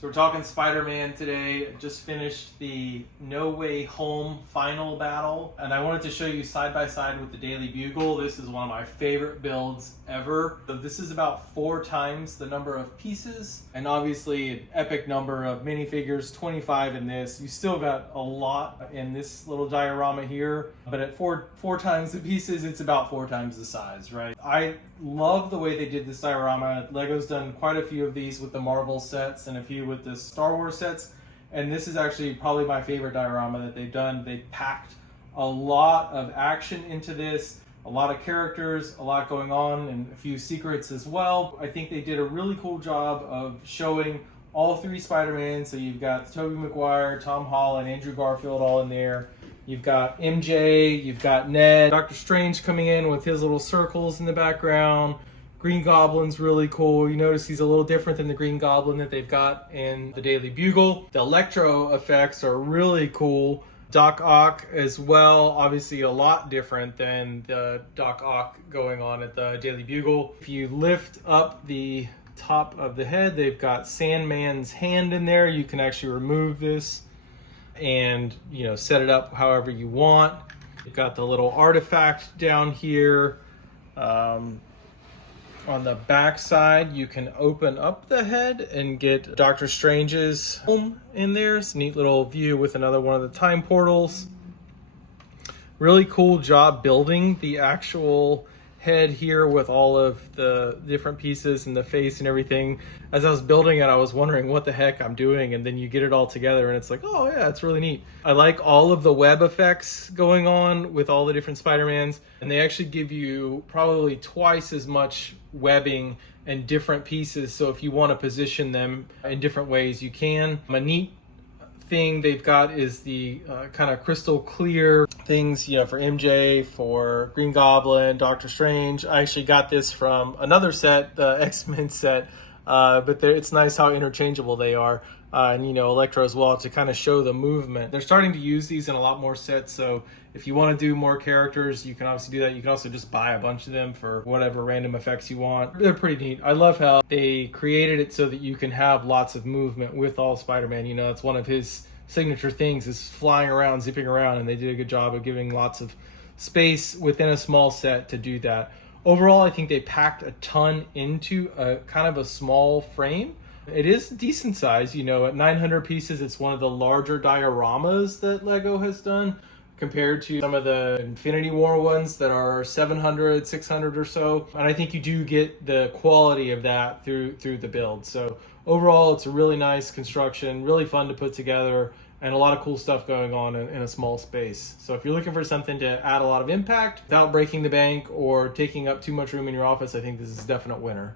So we're talking Spider-Man today. Just finished the No Way Home Final Battle, and I wanted to show you side by side with the Daily Bugle. This is one of my favorite builds ever. So this is about 4 times the number of pieces, and obviously an epic number of minifigures, 25 in this. You still got a lot in this little diorama here, but at four times the pieces, it's about 4 times the size, right? I love the way they did this diorama. LEGO's done quite a few of these with the Marvel sets and a few with the Star Wars sets, and this is actually probably my favorite diorama that they've done. They packed a lot of action into this, a lot of characters, a lot going on, and a few secrets as well. I think they did a really cool job of showing all 3 Spider-Man. So you've got Tobey Maguire, Tom Holland, Andrew Garfield all in there. You've got MJ, you've got Ned, Doctor Strange coming in with his little circles in the background. Green Goblin's really cool. You notice he's a little different than the Green Goblin that they've got in the Daily Bugle. The electro effects are really cool. Doc Ock as well, obviously a lot different than the Doc Ock going on at the Daily Bugle. If you lift up the top of the head, they've got Sandman's hand in there. You can actually remove this and, you know, set it up however you want. You've got the little artifact down here. On the back side, you can open up the head and get Doctor Strange's home in there. It's a neat little view with another one of the time portals. Really cool job building the actual head here with all of the different pieces and the face and everything. As I was building it, I was wondering what the heck I'm doing, and then you get it all together and it's like, oh yeah, it's really neat. I like all of the web effects going on with all the different Spider-Mans, and they actually give you probably twice as much webbing and different pieces, so if you want to position them in different ways, you can. A neat thing they've got is the kind of crystal clear things, you know, for MJ, for Green Goblin, Doctor Strange. I actually got this from another set, the X-Men set, but it's nice how interchangeable they are. And, you know, Electro as well, to kind of show the movement. They're starting to use these in a lot more sets, so if you want to do more characters, you can obviously do that. You can also just buy a bunch of them for whatever random effects you want. They're pretty neat. I love how they created it so that you can have lots of movement with all Spider-Man. You know, that's one of his signature things, is flying around, zipping around, and they did a good job of giving lots of space within a small set to do that. Overall, I think they packed a ton into a kind of a small frame. It is decent size, you know, at 900 pieces, it's one of the larger dioramas that LEGO has done compared to some of the Infinity War ones that are 700, 600 or so. And I think you do get the quality of that through the build. So overall, it's a really nice construction, really fun to put together, and a lot of cool stuff going on in a small space. So if you're looking for something to add a lot of impact without breaking the bank or taking up too much room in your office, I think this is a definite winner.